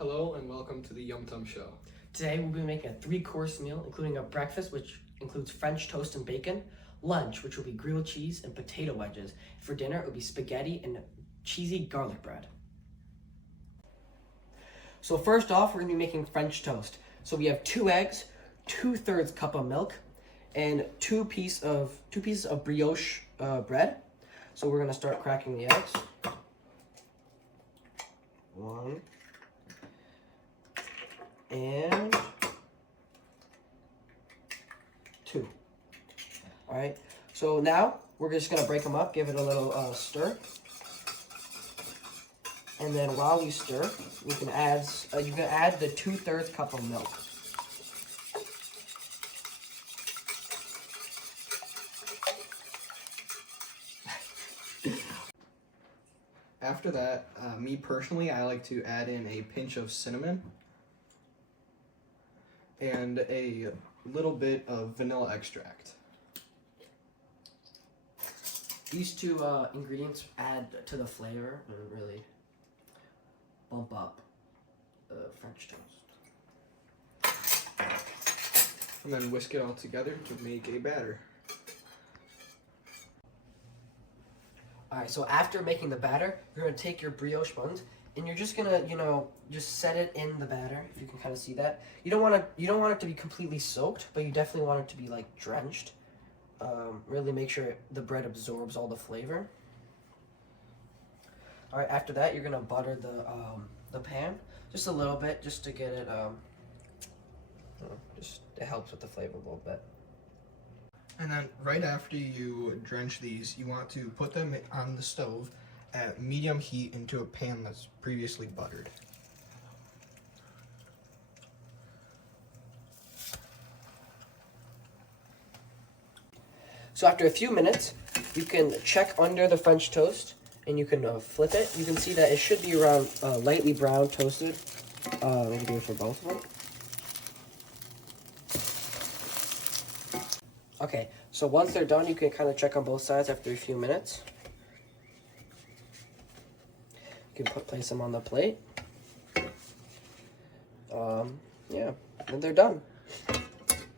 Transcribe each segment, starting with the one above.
Hello and welcome to the YumTum show. Today we'll be making a 3-course meal, including a breakfast, which includes French toast and bacon, lunch, which will be grilled cheese and potato wedges. For dinner, it will be spaghetti and cheesy garlic bread. So first off, we're gonna be making French toast. So we have 2 eggs, 2/3 cup of milk, and two pieces of brioche bread. So we're gonna start cracking the eggs. 1 and 2. All right. So now we're just gonna break them up, give it a little stir, and then while we stir, you can add the 2/3 cup of milk. After that, me personally, I like to add in a pinch of cinnamon and a little bit of vanilla extract. These two ingredients add to the flavor and really bump up French toast. And then whisk it all together to make a batter. Alright, so after making the batter, you're going to take your brioche buns and you're just gonna, just set it in the batter. If you can kind of see that, you don't want it to be completely soaked, but you definitely want it to be like drenched. Really make sure the bread absorbs all the flavor. All right, after that, you're gonna butter the pan just a little bit, just to get it, it helps with the flavor a little bit. And then right after you drench these, you want to put them on the stove at medium heat into a pan that's previously buttered. So after a few minutes, you can check under the French toast and you can flip it. You can see that it should be around lightly brown toasted. Let me do it for both of them. Okay, so once they're done, you can kind of check on both sides after a few minutes. You can place them on the plate. Yeah, and they're done.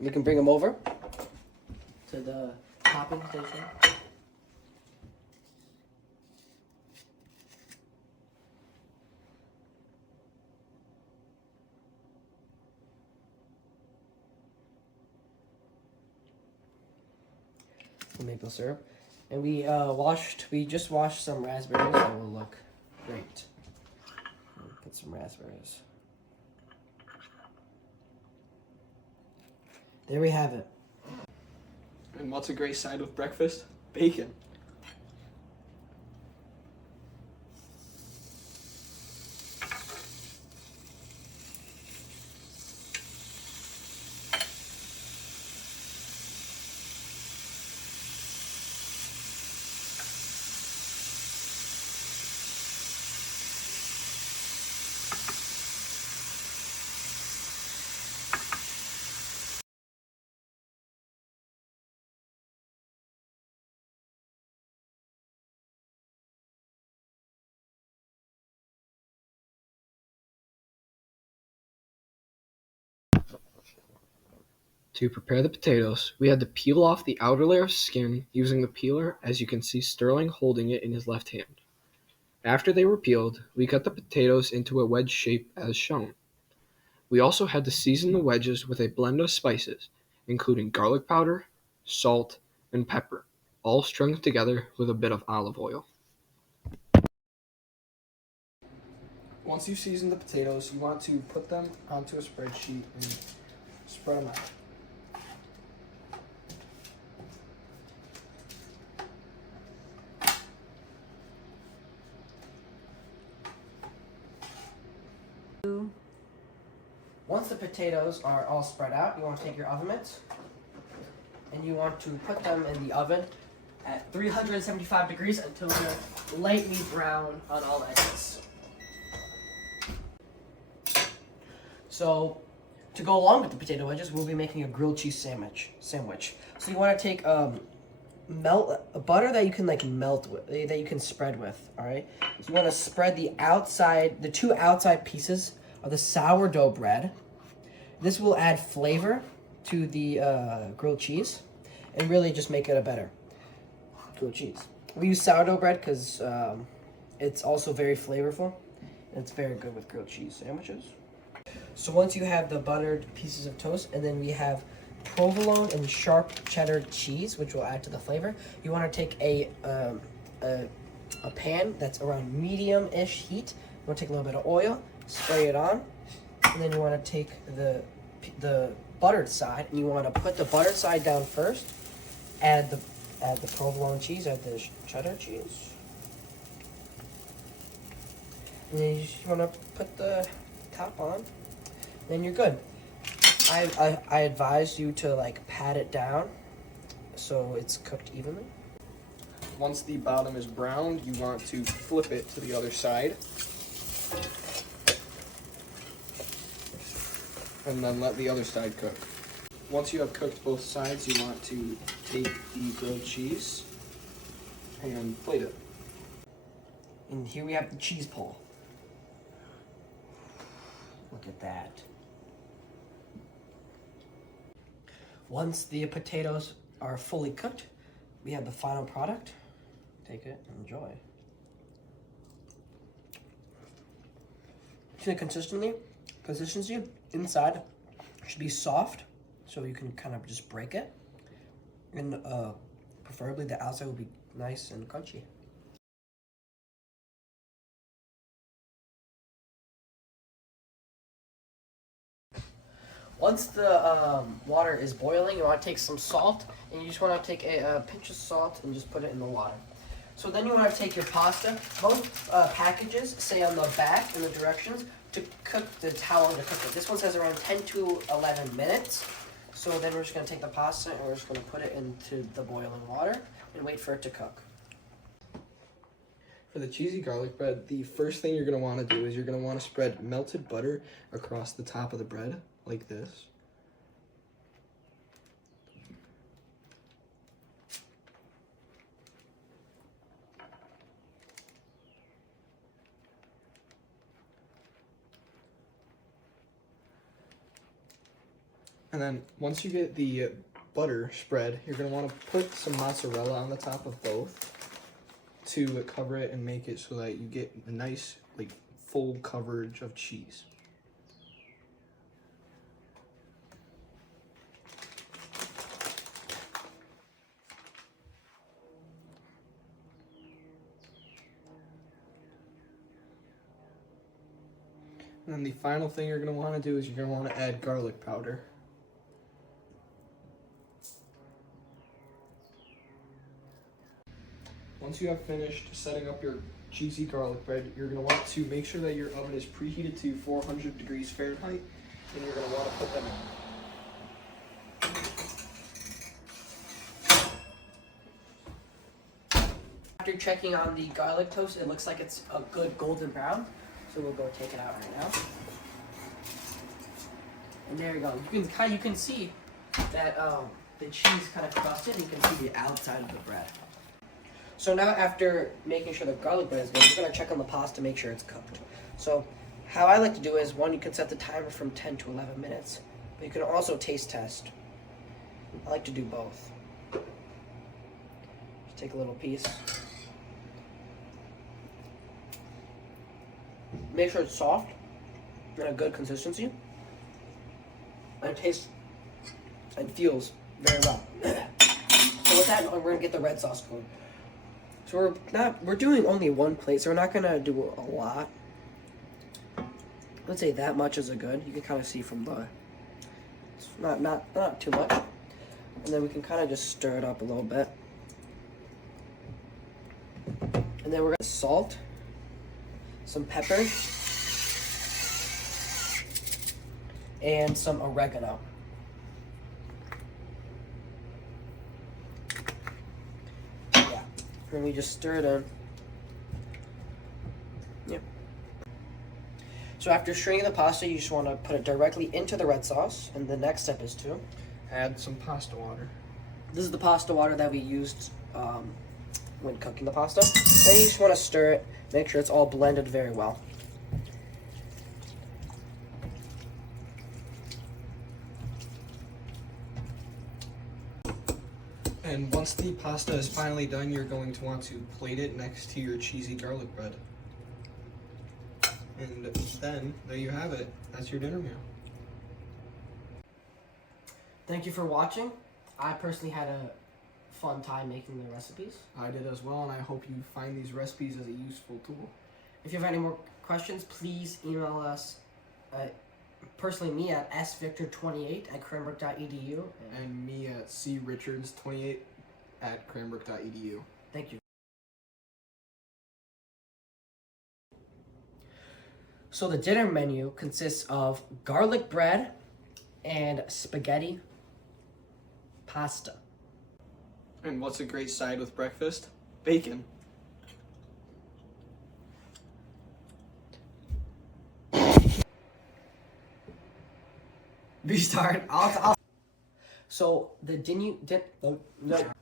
You can bring them over to the topping station. Maple syrup, and we just washed some raspberries that will look great. Put some raspberries. There we have it. And what's a great side with breakfast? Bacon. To prepare the potatoes, we had to peel off the outer layer of skin using the peeler, as you can see Stirling holding it in his left hand. After they were peeled, we cut the potatoes into a wedge shape as shown. We also had to season the wedges with a blend of spices, including garlic powder, salt, and pepper, all strung together with a bit of olive oil. Once you season the potatoes, you want to put them onto a spreadsheet and spread them out. Once the potatoes are all spread out, you want to take your oven mitts and you want to put them in the oven at 375 degrees until they're lightly brown on all edges. So to go along with the potato wedges, we'll be making a grilled cheese sandwich. So you want to take butter that you can melt with, that you can spread with. All right. So you want to spread the 2 outside pieces of the sourdough bread. This will add flavor to the grilled cheese and really just make it a better grilled cheese. We use sourdough bread because it's also very flavorful and it's very good with grilled cheese sandwiches. So once you have the buttered pieces of toast, and then we have provolone and sharp cheddar cheese, which will add to the flavor, you want to take a pan that's around medium-ish heat. You want to take a little bit of oil, spray it on, and then you want to take the buttered side, and you want to put the buttered side down first. Add the provolone cheese, add the cheddar cheese, and then you just want to put the top on. Then you're good. I advise you to like pat it down so it's cooked evenly. Once the bottom is browned, you want to flip it to the other side. And then let the other side cook. Once you have cooked both sides, you want to take the grilled cheese and plate it. And here we have the cheese pull. Look at that. Once the potatoes are fully cooked, we have the final product. Take it and enjoy. See the consistency inside should be soft, so you can kind of just break it. And preferably the outside will be nice and crunchy. Once the water is boiling, you want to take some salt, and you just want to take a pinch of salt and just put it in the water. So then you want to take your pasta. Both packages say on the back in the directions to cook how long to cook it. This one says around 10 to 11 minutes. So then we're just going to take the pasta and we're just going to put it into the boiling water and wait for it to cook. For the cheesy garlic bread, the first thing you're going to want to do is you're going to want to spread melted butter across the top of the bread, like this. And then once you get the butter spread, you're going to want to put some mozzarella on the top of both to cover it and make it so that you get a nice, like, full coverage of cheese. And then the final thing you're going to want to do is you're going to want to add garlic powder. Once you have finished setting up your cheesy garlic bread, you're going to want to make sure that your oven is preheated to 400 degrees Fahrenheit, and you're going to want to put them in. After checking on the garlic toast, it looks like it's a good golden brown. So we'll go take it out right now. And there you go. You can see that the cheese kind of crusted. You can see the outside of the bread. So now after making sure the garlic bread is good, we're going to check on the pasta to make sure it's cooked. So how I like to do is, one, you can set the timer from 10 to 11 minutes. But you can also taste test. I like to do both. Just take a little piece. Make sure it's soft and a good consistency. And it tastes and feels very well. So with that, we're gonna get the red sauce going. So we're doing only one plate, so we're not gonna do a lot. Let's say that much is a good. You can kind of see from the, it's not too much. And then we can kind of just stir it up a little bit. And then we're gonna salt, some pepper, and some oregano. Yeah, and we just stir it in. Yep. So after straining the pasta, you just want to put it directly into the red sauce, and the next step is to add some pasta water. This is the pasta water that we used when cooking the pasta. Then you just want to stir it, make sure it's all blended very well. And once the pasta is finally done, you're going to want to plate it next to your cheesy garlic bread. And then, there you have it. That's your dinner meal. Thank you for watching. I personally had a fun time making the recipes. I did as well, and I hope you find these recipes as a useful tool. If you have any more questions, please email us, personally me at svictor28@cranbrook.edu. And me at crichards28@cranbrook.edu. Thank you. So the dinner menu consists of garlic bread and spaghetti pasta. And what's a great side with breakfast? Bacon. Restart. I'll. So the no.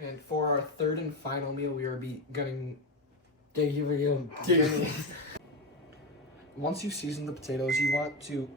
And for our third and final meal, we are getting. Once you season the potatoes, you want to